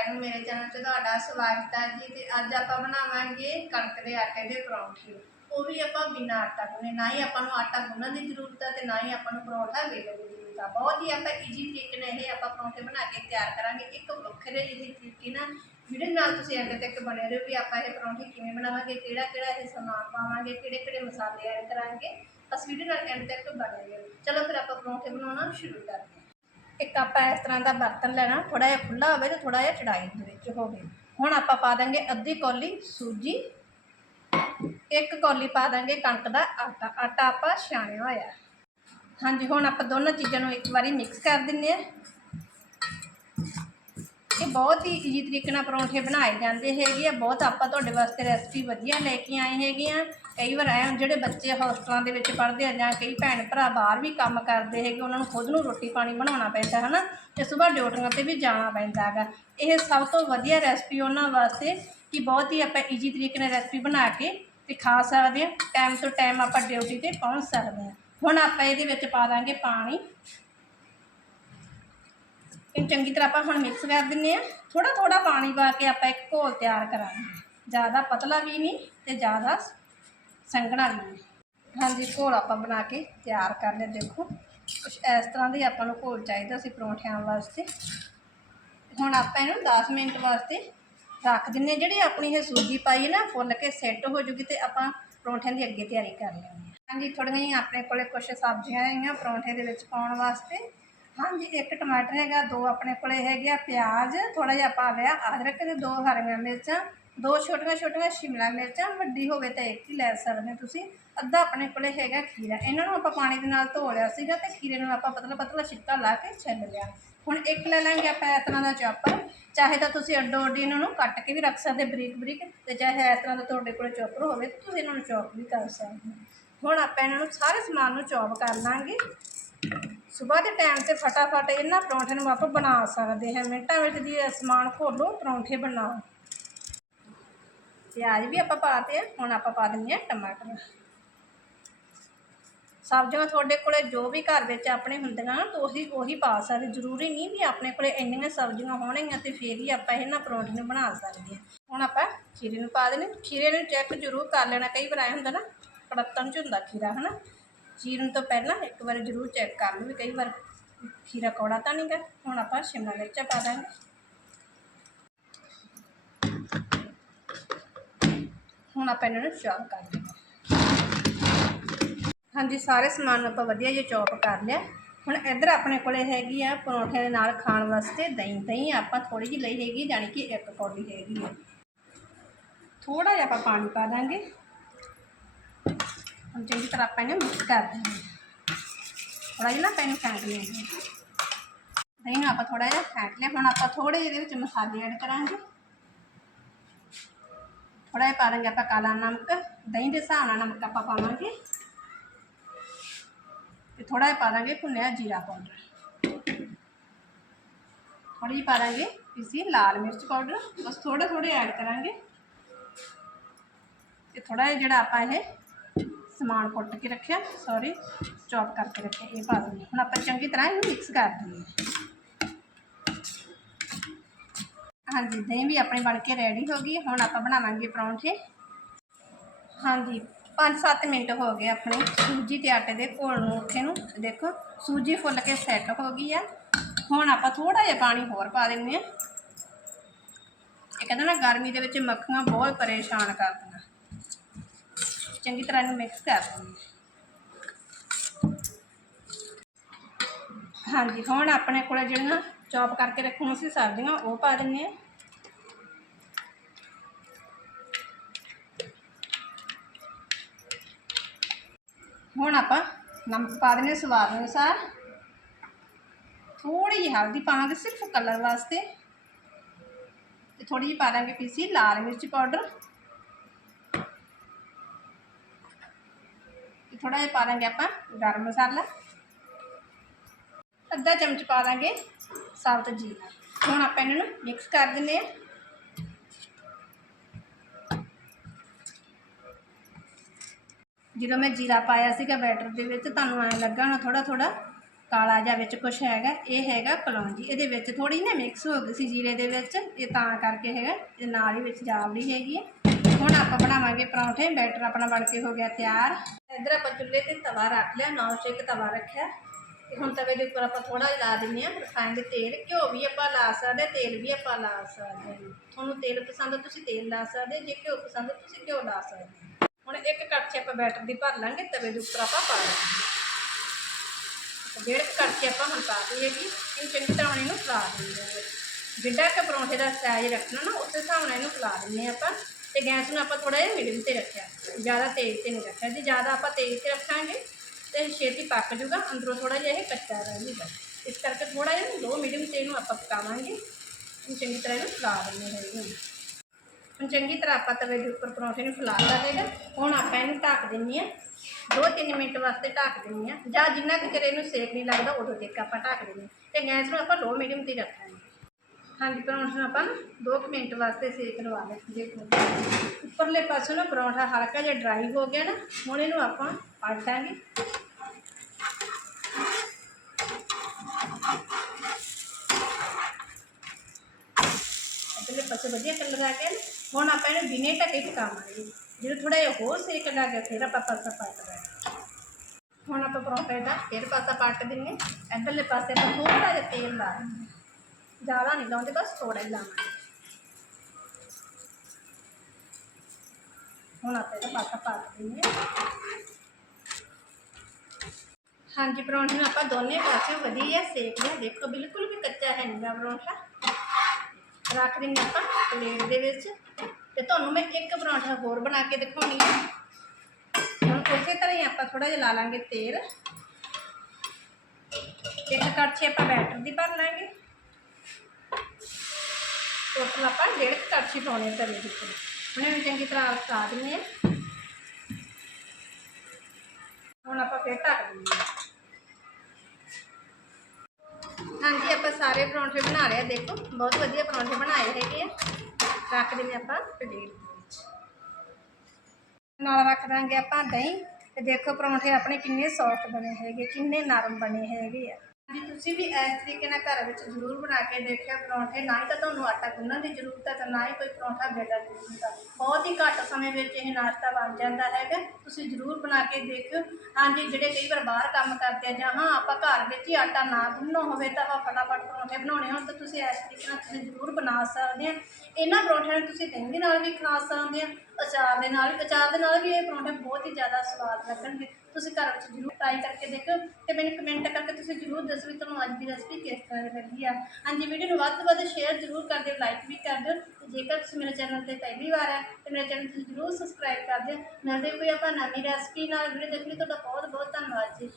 ਸਾਰਿਆਂ ਨੂੰ ਮੇਰੇ ਚੈਨਲ 'ਤੇ ਤੁਹਾਡਾ ਸਵਾਗਤ ਹੈ ਜੀ ਤੇ ਅੱਜ ਆਪਾਂ ਬਣਾਵਾਂਗੇ ਕਣਕ ਦੇ ਆਟੇ ਦੇ ਪਰੌਂਠੇ। ਉਹ ਵੀ ਆਪਾਂ ਬਿਨਾਂ ਆਟਾ ਗੁੰਨੇ, ਨਾ ਹੀ ਆਪਾਂ ਨੂੰ ਆਟਾ ਗੁੰਨਣ ਦੀ ਜ਼ਰੂਰਤ ਹੈ ਤੇ ਨਾ ਹੀ ਆਪਾਂ ਨੂੰ ਪਰੌਂਠਾ ਵੇਲਣ ਦੀ ਜ਼ਰੂਰਤ ਹੈ ਬਹੁਤ ਹੀ ਆਪਾਂ ਈਜ਼ੀ ਤਰੀਕੇ ਨਾਲ ਇਹ ਆਪਾਂ ਪਰੌਂਠੇ ਬਣਾ ਕੇ ਤਿਆਰ ਕਰਾਂਗੇ। ਇੱਕ ਵੱਖਰੇ ਜਿਹੇ ਤਰੀਕੇ ਨਾਲ ਵੀਡੀਓ ਨਾਲ ਤੁਸੀਂ ਅੱਗੇ ਤੱਕ ਬਣੇ ਰਹੋ ਵੀ ਆਪਾਂ ਇਹ ਪਰੌਂਠੇ ਕਿਵੇਂ ਬਣਾਵਾਂਗੇ ਕਿਹੜਾ ਕਿਹੜਾ ਇਹ ਸਮਾਨ ਪਾਵਾਂਗੇ ਕਿਹੜੇ ਕਿਹੜੇ ਮਸਾਲੇ ਐਡ ਕਰਾਂਗੇ। ਬਸ ਵੀਡੀਓ ਨਾਲ ਐਂਡ ਤੱਕ ਬਣੇ ਰਹੋ। ਚਲੋ ਫਿਰ ਆਪਾਂ ਪਰੌਂਠੇ ਬਣਾਉਣਾ ਸ਼ੁਰੂ ਕਰਦੇ ਹਾਂ। ਇੱਕ ਆਪਾਂ ਇਸ ਤਰ੍ਹਾਂ ਦਾ ਬਰਤਨ ਲੈਣਾ ਥੋੜਾ ਜਿਹਾ ਖੁੱਲਾ ਹੋਵੇ ਤੇ ਥੋੜਾ ਜਿਹਾ ਚੜਾਈ ਦੇ ਵਿੱਚ ਹੋਵੇ। ਹੁਣ ਆਪਾਂ ਪਾ ਦਾਂਗੇ ਅੱਧੀ ਕੌਲੀ ਸੂਜੀ, ਇੱਕ ਕੌਲੀ ਪਾ ਦਾਂਗੇ ਕਣਕ ਦਾ ਆਟਾ। ਆਟਾ ਆਪਾਂ ਛਾਣਿਆ ਹੋਇਆ। ਹਾਂਜੀ, ਹੁਣ ਆਪਾਂ ਦੋਨਾਂ ਚੀਜ਼ਾਂ ਨੂੰ ਇੱਕ ਵਾਰੀ ਮਿਕਸ ਕਰ ਦਿੰਨੇ ਆ ਇਹ ਬਹੁਤ ਹੀ ਈਜ਼ੀ ਤਰੀਕੇ ਨਾਲ ਪਰੌਂਠੇ ਬਣਾਏ ਜਾਂਦੇ ਹੈਗੇ ਆ। ਬਹੁਤ ਆਪਾਂ ਤੁਹਾਡੇ ਵਾਸਤੇ ਰੈਸਪੀ ਵਧੀਆ ਲੈ ਕੇ ਆਏ ਹੈਗੇ ਆ। ਕਈ ਵਾਰ ਆਏ ਜਿਹੜੇ ਬੱਚੇ ਹੋਸਟਲਾਂ ਦੇ ਵਿੱਚ ਪੜ੍ਹਦੇ ਆ ਜਾਂ ਕਈ ਭੈਣ ਭਰਾ ਬਾਹਰ ਵੀ ਕੰਮ ਕਰਦੇ ਹੈਗੇ, ਉਹਨਾਂ ਨੂੰ ਖੁਦ ਨੂੰ ਰੋਟੀ ਪਾਣੀ ਬਣਾਉਣਾ ਪੈਂਦਾ ਹਨਾ ਤੇ ਸਵੇਰ ਡਿਊਟੀਆਂ ਤੇ ਵੀ ਜਾਣਾ ਪੈਂਦਾ ਹੈਗਾ। ਇਹ ਸਭ ਤੋਂ ਵਧੀਆ ਰੈਸਪੀ ਉਹਨਾਂ ਵਾਸਤੇ ਕਿ ਬਹੁਤ ਹੀ ਆਪਾਂ ਈਜ਼ੀ ਤਰੀਕੇ ਨਾਲ ਰੈਸਪੀ ਬਣਾ ਕੇ ਤੇ ਖਾ ਸਕਦੇ ਆ ਟਾਈਮ ਤੋਂ ਟਾਈਮ ਆਪਾਂ ਡਿਊਟੀ ਤੇ ਪਹੁੰਚ ਸਕਦੇ ਆ। ਹੁਣ ਆਪਾਂ ਇਹਦੇ ਵਿੱਚ ਪਾ ਦਾਂਗੇ ਪਾਣੀ। ਇਹ ਚੰਗੀ ਤਰ੍ਹਾਂ ਆਪਾਂ ਹੁਣ ਮਿਕਸ ਕਰ ਦਿੰਨੇ ਆ। ਥੋੜਾ ਥੋੜਾ ਪਾਣੀ ਪਾ ਕੇ ਆਪਾਂ ਇੱਕ ਘੋਲ ਤਿਆਰ ਕਰਾਂਗੇ। ਜ਼ਿਆਦਾ ਪਤਲਾ ਵੀ ਨਹੀਂ ਤੇ ਜ਼ਿਆਦਾ ਸੰਘਣਾ ਵੀ ਨਹੀਂ ਹਾਂਜੀ, ਘੋਲ ਆਪਾਂ ਬਣਾ ਕੇ ਤਿਆਰ ਕਰ ਲਿਆ, ਦੇਖੋ। ਕੁਛ ਇਸ ਤਰ੍ਹਾਂ ਦੇ ਆਪਾਂ ਨੂੰ ਘੋਲ ਚਾਹੀਦਾ ਸੀ ਪਰੌਂਠਿਆਂ ਵਾਸਤੇ। ਹੁਣ ਆਪਾਂ ਇਹਨੂੰ 10 ਮਿੰਟ ਵਾਸਤੇ ਰੱਖ ਦਿੰਨੇ ਜਿਹੜੀ ਆਪਣੀ ਇਹ ਸੂਜੀ ਪਾਈ ਹੈ ਨਾ, ਫੁੱਲ ਕੇ ਸੈੱਟ ਹੋ ਜੂਗੀ ਤੇ ਆਪਾਂ ਪਰੌਂਠਿਆਂ ਦੀ ਅੱਗੇ ਤਿਆਰੀ ਕਰ ਲੈਣੀ ਹਾਂਜੀ, ਥੋੜ੍ਹੀਆਂ ਜਿਹੀਆਂ ਆਪਣੇ ਕੋਲੇ ਕੁਝ ਸਬਜ਼ੀਆਂ ਹੈਗੀਆਂ ਪਰੌਂਠੇ ਦੇ ਵਿੱਚ ਪਾਉਣ ਵਾਸਤੇ। ਹਾਂਜੀ, ਇੱਕ ਟਮਾਟਰ ਹੈਗਾ, ਦੋ ਆਪਣੇ ਕੋਲੇ ਹੈਗੇ ਆ, ਪਿਆਜ਼ ਥੋੜਾ ਜਿਹਾ ਪਾ ਲਿਆ ਅਦਰਕ ਤੇ ਦੋ ਹਰੀਆਂ ਮਿਰਚਾਂ। ਦੋ ਛੋਟੀਆਂ ਛੋਟੀਆਂ ਸ਼ਿਮਲਾ ਮਿਰਚਾਂ, ਵੱਡੀ ਹੋਵੇ ਤਾਂ ਇੱਕ ਹੀ ਲੈ ਸਕਦੇ ਤੁਸੀਂ। ਅੱਧਾ ਆਪਣੇ ਕੋਲੇ ਹੈਗਾ ਖੀਰਾ। ਇਹਨਾਂ ਨੂੰ ਆਪਾਂ ਪਾਣੀ ਦੇ ਨਾਲ ਧੋ ਲਿਆ ਸੀਗਾ ਤੇ ਖੀਰੇ ਨੂੰ ਆਪਾਂ ਪਤਲਾ ਪਤਲਾ ਛਿੱਕਾ ਲਾ ਕੇ ਛਿੱਲ ਲਿਆ। ਹੁਣ ਇੱਕ ਲੈ ਲਾਂਗੇ ਆਪਾਂ ਇਸ ਤਰ੍ਹਾਂ ਦਾ ਚੌਪਰ। ਚਾਹੇ ਤਾਂ ਤੁਸੀਂ ਅੱਡੋ ਅੱਡੀ ਇਹਨਾਂ ਨੂੰ ਕੱਟ ਕੇ ਵੀ ਰੱਖ ਸਕਦੇ, ਬਰੀਕ ਬਰੀਕ। ਤੇ ਚਾਹੇ ਇਸ ਤਰ੍ਹਾਂ ਦਾ ਤੁਹਾਡੇ ਕੋਲ ਚੌਪਰ ਹੋਵੇ ਤਾਂ ਤੁਸੀਂ ਇਹਨਾਂ ਨੂੰ ਚੌਪ ਵੀ ਕਰ ਸਕਦੇ ਹੋ। ਹੁਣ ਆਪਾਂ ਇਹਨਾਂ ਨੂੰ ਸਾਰੇ ਸਮਾਨ ਨੂੰ ਚੌਪ ਕਰ ਲਾਂਗੇ। ਸਵੇਰ ਦੇ ਟਾਈਮ ਤੇ ਫਟਾਫਟ ਇਹਨਾਂ ਪਰੌਂਠੇ ਨੂੰ ਆਪਾਂ ਬਣਾ ਸਕਦੇ ਹਾਂ। ਮਿੰਟਾਂ ਵਿੱਚ ਦੀ ਸਮਾਨ ਘੋਲੋ, ਪਰੌਂਠੇ ਬਣਾਓ। ਪਿਆਜ਼ ਵੀ ਆਪਾਂ ਪਾਤੇ ਆ, ਹੁਣ ਆਪਾਂ ਪਾ ਦਿੰਦੇ ਆ ਟਮਾਟਰ। ਸਬਜ਼ੀਆਂ ਤੁਹਾਡੇ ਕੋਲੇ ਜੋ ਵੀ ਘਰ ਵਿੱਚ ਆਪਣੇ ਹੁੰਦੀਆਂ ਨਾ ਤੁਸੀਂ ਉਹੀ ਪਾ ਸਕਦੇ। ਜ਼ਰੂਰੀ ਨਹੀਂ ਵੀ ਆਪਣੇ ਕੋਲੇ ਇੰਨੀਆਂ ਸਬਜ਼ੀਆਂ ਹੋਣਗੀਆਂ ਤੇ ਫੇਰ ਹੀ ਆਪਾਂ ਇਹਨਾਂ ਪਰੌਂਠੇ ਨੂੰ ਬਣਾ ਸਕਦੇ ਹਾਂ। ਹੁਣ ਆਪਾਂ ਖੀਰੇ ਨੂੰ ਪਾ ਦੇਣੇ ਖੀਰੇ ਨੂੰ ਚੈੱਕ ਜ਼ਰੂਰ ਕਰ ਲੈਣਾ। ਕਈ ਵਾਰ ਆਏ ਹੁੰਦਾ ਨਾ, ਕੜੱਤਣ ਚ ਹੁੰਦਾ ਖੀਰਾ, ਹਨਾ? ਚੀਰਨ ਤੋਂ ਪਹਿਲਾਂ ਇੱਕ ਵਾਰ ਜ਼ਰੂਰ ਚੈੱਕ ਕਰ ਲਓ ਵੀ ਕਈ ਵਾਰ ਖੀਰਾ ਕੌੜਾ ਤਾਂ ਨਹੀਂ ਗਾ ਹੁਣ ਆਪਾਂ ਸ਼ਿਮਲਾ ਮਿਰਚ ਪਾ ਦਾਂਗੇ। ਹੁਣ ਆਪਾਂ ਇਹਨਾਂ ਨੂੰ ਚੌਪ ਕਰ ਲਵਾਂਗੇ ਹਾਂਜੀ, ਸਾਰੇ ਸਮਾਨ ਆਪਾਂ ਵਧੀਆ ਜਿਹਾ ਚੌਪ ਕਰ ਲਿਆ। ਹੁਣ ਇੱਧਰ ਆਪਣੇ ਕੋਲੇ ਹੈਗੀ ਆ ਪਰੌਂਠਿਆਂ ਦੇ ਨਾਲ ਖਾਣ ਵਾਸਤੇ ਦਹੀਂ। ਦਹੀਂ ਆਪਾਂ ਥੋੜੀ ਜਿਹੀ ਲਈ ਹੈਗੀ, ਜਾਣੀ ਕਿ ਇੱਕ ਕੌਲੀ ਹੈਗੀ ਆ। ਥੋੜਾ ਜਿਹਾ ਆਪਾਂ ਪਾਣੀ ਪਾ ਦਾਂਗੇ। ਹੁਣ ਚੰਗੀ ਤਰ੍ਹਾਂ ਆਪਾਂ ਇਹਨੂੰ ਮਿਕਸ ਕਰ ਦਾਂਗੇ। ਥੋੜਾ ਜਿਹਾ ਨਾ ਪੈਨ ਫੈਂਟ ਲੈਂਦੇ ਦਹੀਂ ਨੂੰ ਆਪਾਂ ਥੋੜਾ ਜਿਹਾ ਫੈਂਟ ਲਿਆ। ਹੁਣ ਆਪਾਂ ਥੋੜੇ ਜਿਹੇ ਇਹਦੇ ਵਿੱਚ ਮਸਾਲੇ ਐਡ ਕਰਾਂਗੇ। ਥੋੜਾ ਜਿਹਾ ਪਾ ਦਾਂਗੇ ਆਪਾਂ ਕਾਲਾ ਨਮਕ ਦਹੀਂ ਦੇ ਹਿਸਾਬ ਨਾਲ ਨਮਕ ਆਪਾਂ ਪਾਵਾਂਗੇ ਤੇ ਥੋੜਾ ਜਿਹਾ ਪਾ ਦਾਂਗੇ ਭੁੰਨਿਆ ਜੀਰਾ ਪਾਊਡਰ ਥੋੜੀ ਜਿਹੀ ਪਾ ਦਾਂਗੇ ਪੀਸੀ ਲਾਲ ਮਿਰਚ ਪਾਊਡਰ ਬਸ ਥੋੜਾ ਥੋੜੇ ਐਡ ਕਰਾਂਗੇ ਤੇ ਥੋੜਾ ਜਿਹਾ ਜਿਹੜਾ ਆਪਾਂ ਇਹ ਸਮਾਨ ਕੁੱਟ ਕੇ ਰੱਖਿਆ ਸੌਰੀ ਚੌਪ ਕਰਕੇ ਰੱਖਿਆ ਇਹ ਪਾ ਦਿੰਦੇ ਹੁਣ ਆਪਾਂ ਚੰਗੀ ਤਰ੍ਹਾਂ ਇਹਨੂੰ ਮਿਕਸ ਕਰ ਦਿੰਦੇ ਹਾਂਜੀ, ਦਹੀਂ ਵੀ ਆਪਣੀ ਬਣ ਕੇ ਰੈਡੀ ਹੋ ਗਈ। ਹੁਣ ਆਪਾਂ ਬਣਾਵਾਂਗੇ ਪਰੌਂਠੇ। ਹਾਂਜੀ 5-7 ਮਿੰਟ ਹੋ ਗਏ ਆਪਣੇ ਸੂਜੀ ਤੇ ਆਟੇ ਦੇ ਘੋਲ ਨੂੰ ਉੱਥੇ ਨੂੰ। ਦੇਖੋ, ਸੂਜੀ ਫੁੱਲ ਕੇ ਸੈੱਟ ਹੋ ਗਈ ਆ। ਹੁਣ ਆਪਾਂ ਥੋੜਾ ਜਿਹਾ ਪਾਣੀ ਹੋਰ ਪਾ ਦਿੰਦੇ ਆ ਇਹ ਕਹਿੰਦਾ ਨਾ, ਗਰਮੀ ਦੇ ਵਿੱਚ ਮੱਖੀਆਂ ਬਹੁਤ ਪਰੇਸ਼ਾਨ ਕਰਦੀਆਂ। ਚੰਗੀ ਤਰ੍ਹਾਂ ਇਹਨੂੰ ਮਿਕਸ ਕਰ ਦਿੰਦੇ ਹਾਂਜੀ, ਹੁਣ ਆਪਣੇ ਕੋਲ ਜਿਹੜੀਆਂ ਚੌਪ ਕਰਕੇ ਰੱਖੀਆਂ ਸੀ ਸਬਜ਼ੀਆਂ ਉਹ ਪਾ ਦਿੰਦੇ ਆ ਹੁਣ ਆਪਾਂ ਨਮਕ ਪਾ ਦਿੰਦੇ ਹਾਂ ਸਵਾਦ ਅਨੁਸਾਰ। ਥੋੜੀ ਜਿਹੀ ਹਲਦੀ ਪਾਵਾਂਗੇ ਸਿਰਫ ਕਲਰ ਵਾਸਤੇ। ਤੇ ਥੋੜੀ ਜਿਹੀ ਪਾ ਦਾਂਗੇ ਪੀਸੀ ਲਾਲ ਮਿਰਚ ਪਾਊਡਰ। ਤੇ ਥੋੜਾ ਜਿਹਾ ਪਾ ਦਾਂਗੇ ਆਪਾਂ ਗਰਮ ਮਸਾਲਾ। ਅੱਧਾ ਚਮਚ ਪਾ ਦਾਂਗੇ ਸਾਬਤ ਜੀਰਾ ਹੁਣ ਆਪਾਂ ਇਹਨਾਂ ਨੂੰ ਮਿਕਸ ਕਰ ਦਿੰਦੇ ਆ ਜਦੋਂ ਮੈਂ ਜੀਰਾ ਪਾਇਆ ਸੀਗਾ ਬੈਟਰ ਦੇ ਵਿੱਚ, ਤੁਹਾਨੂੰ ਐਂ ਲੱਗਾ ਹੋਣਾ ਥੋੜਾ ਥੋੜਾ ਕਾਲਾ ਜਿਹਾ ਵਿੱਚ ਕੁਛ ਹੈਗਾ। ਇਹ ਹੈਗਾ ਕਲੌਂਜੀ ਇਹਦੇ ਵਿੱਚ ਥੋੜੀ ਨਾ ਮਿਕਸ ਹੋ ਗਈ ਸੀ ਜੀਰੇ ਦੇ ਵਿੱਚ। ਇਹ ਤਾਂ ਕਰਕੇ ਹੈਗਾ, ਇਹ ਨਾਲ ਹੀ ਵਿੱਚ ਜਾਵੜੀ ਹੈਗੀ ਹੈ। ਹੁਣ ਆਪਾਂ ਬਣਾਵਾਂਗੇ ਪਰੌਂਠੇ। ਬੈਟਰ ਆਪਣਾ ਬਣ ਕੇ ਹੋ ਗਿਆ ਤਿਆਰ। ਇੱਧਰ ਆਪਾਂ ਚੁੱਲ੍ਹੇ ਤੇ ਤਵਾ ਰੱਖ ਲਿਆ। ਨੌ ਸਟਿਕ ਤਵਾ ਰੱਖਿਆ। ਤੇ ਹੁਣ ਤਵੇ ਦੇ ਉੱਪਰ ਆਪਾਂ ਥੋੜਾ ਜਿਹਾ ਲਾ ਦਿੰਦੇ ਹਾਂ ਰਿਫਾਈਨਡ ਤੇਲ, ਘਿਓ ਵੀ ਆਪਾਂ ਲਾ ਸਕਦੇ, ਤੇਲ ਵੀ ਆਪਾਂ ਲਾ ਸਕਦੇ ਹਾਂ। ਤੁਹਾਨੂੰ ਤੇਲ ਪਸੰਦ ਤੁਸੀਂ ਤੇਲ ਲਾ ਸਕਦੇ ਜੇ ਘਿਓ ਪਸੰਦ ਤੁਸੀਂ ਘਿਓ ਲਾ ਸਕਦੇ ਹੁਣ ਇੱਕ ਕੜਛੀ ਆਪਾਂ ਬੈਟਰ ਦੀ ਭਰ ਲਾਂਗੇ, ਤਵੇ ਦੇ ਉੱਪਰ ਆਪਾਂ ਪਾ ਲਾਂਗੇ। ਡੇਢ ਕੁ ਕੜਛੀ ਆਪਾਂ ਹੁਣ ਪਾ ਦਈਏ ਕਿ ਇਹ ਚੰਗੀ ਤਰ੍ਹਾਂ ਇਹਨੂੰ ਫਲਾ ਦਿੰਦੇ ਹਾਂ। ਜਿੱਡਾ ਕਿ ਪਰੌਂਠੇ ਦਾ ਸਾਈਜ਼ ਰੱਖਣਾ ਨਾ, ਉਸ ਹਿਸਾਬ ਨਾਲ ਇਹਨੂੰ ਫਲਾ ਦਿੰਦੇ ਹਾਂ ਆਪਾਂ। ਤੇ ਗੈਸ ਨੂੰ ਆਪਾਂ ਥੋੜਾ ਜਿਹਾ ਮੀਡੀਅਮ ਤੇ ਰੱਖਿਆ। ਜ਼ਿਆਦਾ ਤੇਜ਼ ਤੇ ਨਹੀਂ ਰੱਖਿਆ। ਜੇ ਜ਼ਿਆਦਾ ਆਪਾਂ ਤੇਜ਼ ਤੇ ਰੱਖਾਂਗੇ ਤੇ ਛੇਤੀ ਪੱਕ ਜੂਗਾ, ਅੰਦਰੋਂ ਥੋੜਾ ਜਿਹਾ ਇਹ ਕੱਚਾ ਰਹਿ ਜੂਗਾ। ਇਸ ਕਰਕੇ ਥੋੜਾ ਜਿਹਾ ਲੋ ਮੀਡੀਅਮ ਤੇ ਇਹਨੂੰ ਆਪਾਂ ਪਕਾਵਾਂਗੇ। ਹੁਣ ਚੰਗੀ ਤਰ੍ਹਾਂ ਇਹਨੂੰ ਫਲਾ ਦਿੰਦੇ ਹੈਗੇ ਹੁਣ ਚੰਗੀ ਤਰ੍ਹਾਂ ਆਪਾਂ ਤਵੇ ਦੇ ਉੱਪਰ ਪਰੌਂਠੇ ਨੂੰ ਫੈਲਾਤਾ ਹੈਗਾ ਹੁਣ ਆਪਾਂ ਇਹਨੂੰ ਢੱਕ ਦਿੰਨੀ ਆ ਦੋ ਤਿੰਨ ਮਿੰਟ ਵਾਸਤੇ ਢੱਕ ਦਿੰਨੀ ਆ ਜਾਂ ਜਿੰਨਾ ਕੁ ਚਿਰ ਇਹਨੂੰ ਸੇਕ ਨਹੀਂ ਲੱਗਦਾ, ਉਦੋਂ ਤੱਕ ਆਪਾਂ ਢੱਕ ਦਿੰਦੇ ਹਾਂ। ਤੇ ਗੈਸ ਨੂੰ ਆਪਾਂ ਲੋ ਮੀਡੀਅਮ ਤੇ ਰੱਖਾਂਗੇ। ਹਾਂਜੀ, ਪਰੌਂਠੇ ਨੂੰ ਆਪਾਂ 2 ਮਿੰਟ ਵਾਸਤੇ ਸੇਕ ਲਵਾ ਲਿਆ। ਦੇਖੋ। ਉੱਪਰਲੇ ਪਾਸੇ ਨਾ ਪਰੌਂਠਾ ਹਲਕਾ ਜਿਹਾ ਡਰਾਈ ਹੋ ਗਿਆ ਨਾ, ਹੁਣ ਇਹਨੂੰ ਆਪਾਂ ਪਲਟਾਂਗੇ। ਅਗਲੇ ਪਾਸੇ ਵਧੀਆ ਕਲਰ ਆ ਗਿਆ ਨਾ। ਹੁਣ ਆਪਾਂ ਇਹਨੂੰ ਬਿਨੇ ਢਕੇ ਪਕਾਵਾਂਗੇ ਜਦੋਂ ਥੋੜਾ ਜਿਹਾ ਹੋਰ ਸੇਕ ਲੱਗ ਗਿਆ ਫਿਰ ਆਪਾਂ ਪਾਸਾ ਪਲਟਾਂਗੇ ਹੁਣ ਆਪਾਂ ਪਰੌਂਠੇ ਦਾ ਫਿਰ ਪਾਸਾ ਪਲਟ ਦਿੰਨੇ। ਇੱਧਰਲੇ ਪਾਸੇ ਆਪਾਂ ਥੋੜਾ ਜਿਹਾ ਤੇਲ ਲਾ ਦਿੰਦੇ ਜ਼ਿਆਦਾ ਨਹੀਂ ਲਾਉਂਦੇ, ਬਸ ਥੋੜਾ ਹੀ ਲਾਵਾਂਗੇ। ਹੁਣ ਆਪਾਂ ਇਹਦਾ ਪਾਸਾ ਪਲਟ ਦਿੰਨੇ ਹਾਂਜੀ, ਪਰੌਂਠੇ ਨੂੰ ਆਪਾਂ ਦੋਨੇ ਪਾਸੇ ਵਧੀਆ ਸੇਕ ਲਿਆ ਦੇਖੋ, ਬਿਲਕੁਲ ਵੀ ਕੱਚਾ ਹੈ ਨਹੀਂ ਗਾ ਪਰੌਂਠਾ। ਰੱਖ ਦਿੰਦੇ ਆਪਾਂ ਪਲੇਟ ਦੇ ਵਿੱਚ। ਤੇ ਤੁਹਾਨੂੰ ਮੈਂ ਇੱਕ ਪਰੌਂਠਾ ਹੋਰ ਬਣਾ ਕੇ ਦਿਖਾਉਣੀ ਹੈ ਹੁਣ ਉਸੇ ਤਰ੍ਹਾਂ ਹੀ ਆਪਾਂ ਥੋੜਾ ਜਿਹਾ ਲਾ ਲਾਂਗੇ ਤੇਲ। ਇੱਕ ਕੜਛੀ ਆਪਾਂ ਬੈਟਰ ਦੀ ਭਰ ਲਾਂਗੇ। ਟੋਟਲ ਆਪਾਂ ਡੇਢ ਕੁ ਕੜਛੀ ਪਾਉਣੇ ਤਵੇ ਦੇ ਉੱਪਰ ਹੁਣ ਇਹਨੂੰ ਚੰਗੀ ਤਰ੍ਹਾਂ ਪਕਾ ਦਿੰਦੇ ਹਾਂ ਹੁਣ ਆਪਾਂ ਫਿਰ ਢੱਕ ਦਿੰਦੇ ਹਾਂ ਹਾਂਜੀ ਆਪਾਂ ਸਾਰੇ ਪਰੌਂਠੇ ਬਣਾ ਲਿਆ ਦੇਖੋ ਬਹੁਤ ਵਧੀਆ ਪਰੌਂਠੇ ਬਣਾਏ ਹੈਗੇ ਆ ਰੱਖ ਦਿੰਦੇ ਆਪਾਂ ਪਲੇਟ ਦੇ ਵਿੱਚ ਨਾਲ ਰੱਖ ਦਾਂਗੇ ਆਪਾਂ ਦਹੀਂ ਤੇ ਦੇਖੋ ਪਰੌਂਠੇ ਆਪਣੇ ਕਿੰਨੇ ਸੌਫਟ ਬਣੇ ਜੀ ਤੁਸੀਂ ਵੀ ਇਸ ਤਰੀਕੇ ਨਾਲ ਘਰ ਵਿੱਚ ਜ਼ਰੂਰ ਬਣਾ ਕੇ ਦੇਖਿਓ ਪਰੌਂਠੇ, ਨਾ ਹੀ ਤਾਂ ਤੁਹਾਨੂੰ ਆਟਾ ਗੁੰਨਣ ਦੀ ਜ਼ਰੂਰਤ ਹੈ ਤੇ ਨਾ ਹੀ ਕੋਈ ਪਰੌਂਠਾ ਬੇਲਣ ਦੀ। ਜ਼ਰੂਰਤ ਹੈ ਬਹੁਤ ਹੀ ਘੱਟ ਸਮੇਂ ਵਿੱਚ ਇਹ ਨਾਸ਼ਤਾ ਬਣ ਜਾਂਦਾ ਹੈਗਾ। ਤੁਸੀਂ ਜ਼ਰੂਰ ਬਣਾ ਕੇ ਦੇਖਿਓ। ਹਾਂਜੀ, ਜਿਹੜੇ ਕਈ ਵਾਰ ਬਾਹਰ ਕੰਮ ਕਰਦੇ ਆ ਜਾਂ ਹਾਂ, ਆਪਾਂ ਘਰ ਵਿੱਚ ਹੀ ਆਟਾ ਨਾ ਗੁੰਨਣਾ ਹੋਵੇ ਤਾਂ ਆਪਾਂ ਫਟਾਫਟ ਪਰੌਂਠੇ ਬਣਾਉਣੇ ਹੋਣ ਤਾਂ ਤੁਸੀਂ ਇਸ ਤਰੀਕੇ ਨਾਲ ਤੁਸੀਂ ਜ਼ਰੂਰ ਬਣਾ ਸਕਦੇ ਆ। ਇਹਨਾਂ ਪਰੌਂਠਿਆਂ ਨੂੰ ਤੁਸੀਂ ਦਹੀਂ ਦੇ ਨਾਲ ਵੀ ਖਾ ਸਕਦੇ ਆ। ਅਚਾਰ ਦੇ ਨਾਲ ਵੀ ਅਚਾਰ ਦੇ ਨਾਲ ਵੀ ਇਹ ਪਰੌਂਠੇ ਬਹੁਤ ਹੀ ਜ਼ਿਆਦਾ ਸਵਾਦ ਲੱਗਣਗੇ। ਤੁਸੀਂ ਘਰ ਵਿੱਚ ਜ਼ਰੂਰ ਟਰਾਈ ਕਰਕੇ ਦੇਖੋ ਤੇ ਮੈਨੂੰ ਕਮੈਂਟ ਕਰਕੇ ਤੁਸੀਂ ਜ਼ਰੂਰ ਦੱਸੋ ਵੀ ਤੁਹਾਨੂੰ ਅੱਜ ਦੀ ਰੈਸਪੀ ਕਿਸ ਤਰ੍ਹਾਂ ਦੀ ਲੱਗੀ ਆ। ਹਾਂਜੀ ਵੀਡੀਓ ਨੂੰ ਵੱਧ ਤੋਂ ਵੱਧ ਸ਼ੇਅਰ ਜ਼ਰੂਰ ਕਰ ਦਿਓ ਲਾਈਕ ਵੀ ਕਰ ਦਿਓ ਤੇ ਜੇਕਰ ਤੁਸੀਂ ਮੇਰੇ ਚੈਨਲ ਤੇ ਪਹਿਲੀ ਵਾਰ ਹੈ ਤੇ ਮੇਰੇ ਚੈਨਲ ਤੁਸੀਂ ਜ਼ਰੂਰ ਸਬਸਕ੍ਰਾਈਬ ਕਰ ਦਿਓ। ਮਿਲਦੇ ਕੋਈ ਆਪਾਂ ਨਵੀਂ ਰੈਸਪੀ ਨਾਲ ਵੀਡੀਓ ਦੇਖਣ ਲਈ ਤੁਹਾਡਾ ਬਹੁਤ ਬਹੁਤ ਧੰਨਵਾਦ ਜੀ।